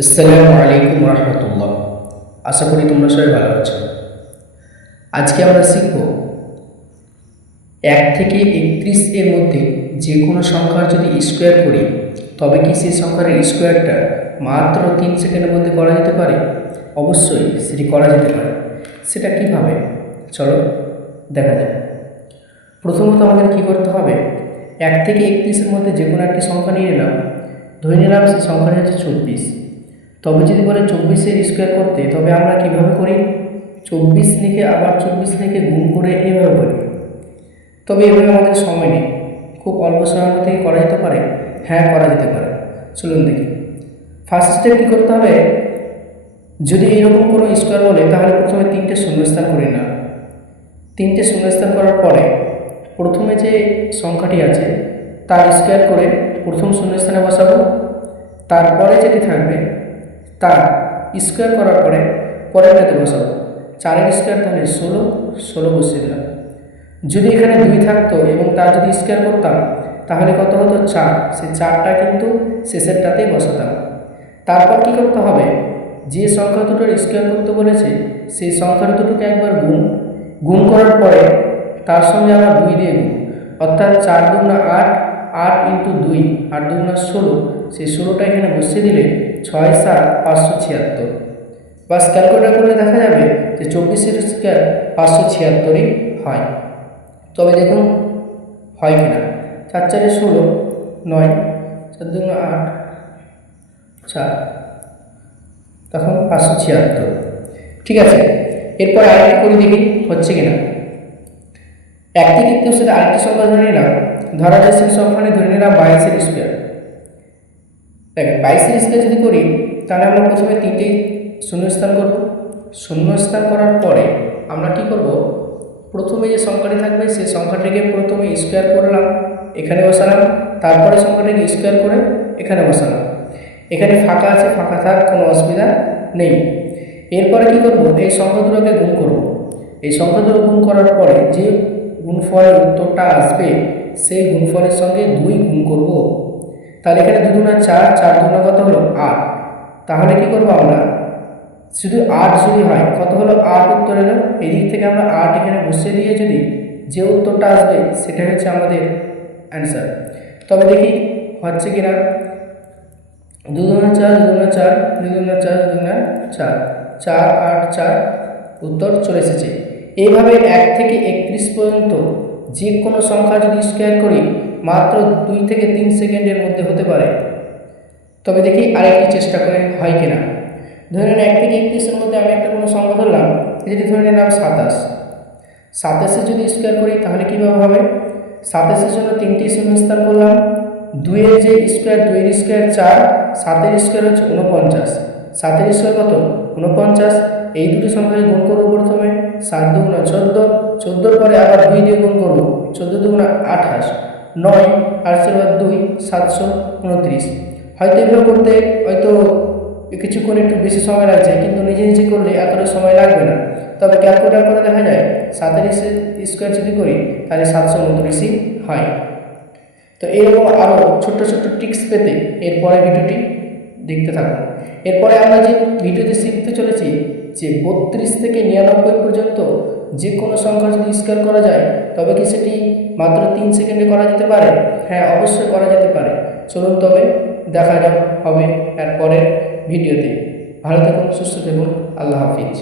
আসসালামু আলাইকুম রহমতুল্লাহ। আশা করি তোমরা সবাই ভালো আছো। আজকে আমরা শিখব 1 থেকে 31 এর মধ্যে যে কোনো সংখ্যার যদি স্কোয়ার করি তবে কি সেই সংখ্যার স্কোয়ারটা মাত্র 3 সেকেন্ডের মধ্যে করা যেতে পারে? অবশ্যই সেটি করা যেতে পারে। সেটা কিভাবে চলো দেখা যাক। প্রথমত আমাদের কি করতে হবে, 1 থেকে 31 এর মধ্যে যে কোনো একটি সংখ্যা নিয়ে নিলাম। ধরে নিলাম সেই সংখ্যাটা হচ্ছে 24। তবে যদি বলে 24-এর স্কোয়ার করতে, তবে আমরা কিভাবে করি? 24 লিখে আবার 24 লিখে গুণ করে এভাবে করি। তবে এভাবে আমাদের সময় নেই, খুব অল্প সময়ের মধ্যে করা যেতে পারে। হ্যাঁ, করা যেতে পারে। চলুন দেখি। ফার্স্ট স্টেপ কী করতে হবে, যদি এইরকম কোনো স্কোয়ার বলে তাহলে প্রথমে 3টে শূন্যস্থান করে না। 3টে শূন্যস্থান করার পরে প্রথমে যে সংখ্যাটি আছে তার স্কোয়ার করে প্রথম শূন্যস্থানে বসাবো। তারপরে যেটি থাকবে তার স্কোয়ার করার পরে পরেরটাতে বসাবো। 4-এর স্কোয়ার তাহলে 16 বসিয়ে দিলাম। যদি এখানে 2 থাকতো এবং তার যদি স্কোয়ার করতাম তাহলে কত হতো? 4। সেই 4টা কিন্তু শেষেরটাতেই বসাতাম। তারপর কি করতে হবে, যে সংখ্যা দুটোর স্কোয়ার করতে বলেছে সেই সংখ্যা দুটোকে একবার গুণ করার পরে তার সঙ্গে আবার 2 দিয়ে গুণ, অর্থাৎ 4 দুগুণা 8, 8 ইন্টু 2, 8 দুগুণা 16। সেই 16টা এখানে বসিয়ে দিলে 6 7 576। বাস ক্যালকুলেটার করলে দেখা যাবে যে 24-এর স্কোয়ার 576ই হয়। তবে দেখুন হয় কিনা। 4 4 16, 9, 4 দুগুণা 8, 4, তখন 576। ঠিক আছে, এরপর আরেকটি করে দেখি হচ্ছে কিনা। 1 থেকে 31 সাথে আরেকটি সংখ্যা ধরে নিলাম। ধরা যায় সেই সংখ্যাটি ধরে নিলাম 22-এর স্কোয়ার। দেখেন 22-এর স্কোয়ার যদি করি তাহলে আমরা প্রথমে 3টেই শূন্যস্থান করব। শূন্যস্থান করার পরে আমরা কি করব, প্রথমে যে সংখ্যাটি থাকবে সেই সংখ্যাটিকে প্রথমে স্কোয়ার করলাম, এখানে বসালাম। তারপরে সংখ্যাটিকে স্কোয়ার করে এখানে বসালাম। এখানে ফাঁকা আছে, ফাঁকা থাক, কোনো অসুবিধা নেই। এরপরে কি করব, এই সংখ্যা দুটোকে গুণ করব। এই সংখ্যা দুটো গুণ করার পরে যে গুণফলের উত্তরটা আসবে সেই গুণফলের সঙ্গে 2 গুণ করব। তাহলে এখানে 2 দুগুণা 4, 4 দুগুণা কত হলো? 8। তাহলে কি করব আমরা, শুধু 8 যদি হয় কত হলো? 8 উত্তর এলো। এই দিক থেকে আমরা 8 এখানে বসিয়ে দিয়ে যদি যে উত্তরটা আসবে সেটা হচ্ছে আমাদের অ্যান্সার। তবে দেখি হচ্ছে কিনা। 2 দুগুণা 4, 2 দুগুণা 4, 2 দুগুণা 4, 2 দুগুণা 4, 4 8 4, উত্তর চলে এসেছে। এইভাবে 1 থেকে 31 পর্যন্ত যে কোনো সংখ্যা যদি স্কোয়ার করি মাত্র 2 থেকে 3 সেকেন্ডের মধ্যে হতে পারে। তবে দেখি আরেকটি চেষ্টা করে হয় কিনা। ধরে নিন 1 থেকে 31-এর মধ্যে আমি একটা কোনো সংখ্যা ধরলাম, যেটি ধরে নিলাম 27। 27-এর যদি স্কোয়ার করি তাহলে কীভাবে হবে? 27-এর জন্য 3টি শূন্যস্থান করলাম। 2-এর যে স্কোয়ার, 2-এর স্কোয়ার 4, 7-এর স্কোয়ার হচ্ছে 49। 7-এর স্কোয়ার কত? 49। এই দুটি সংখ্যাকে গুণ করবো প্রথমে। 7 দুগুণা 14, 14-র পরে আবার 2 দিয়ে গুণ করবো। 14 দুগুণা 28, 9 আর 2 729। হয়তো এভাবে করতে হয়তো কিছুক্ষণ একটু বেশি সময় লাগছে, কিন্তু নিজে নিজে করলে এতটা সময় লাগবে না। তবে ক্যালকুলেটার করে দেখা যায় 7-এর স্কোয়ার যদি করি তাহলে 729ই হয়। তো এরকম আরও ছোট্ট ছোট্ট ট্রিক্স পেতে এরপরে ভিডিওটি দেখতে থাকুন। এরপরে আমরা যে ভিডিওতে শিখতে চলেছি যে 32 থেকে 99 পর্যন্ত যে কোনো সংখ্যা যদি স্কোয়ার করা যায় তবে কি সেটি মাত্র 3 সেকেন্ডে করা যেতে পারে? হ্যাঁ, অবশ্যই করা যেতে পারে। চলুন তবে দেখা হবে এরপরের ভিডিওতে। ভালো থাকুন, সুস্থ থাকুন, আল্লাহ হাফিজ।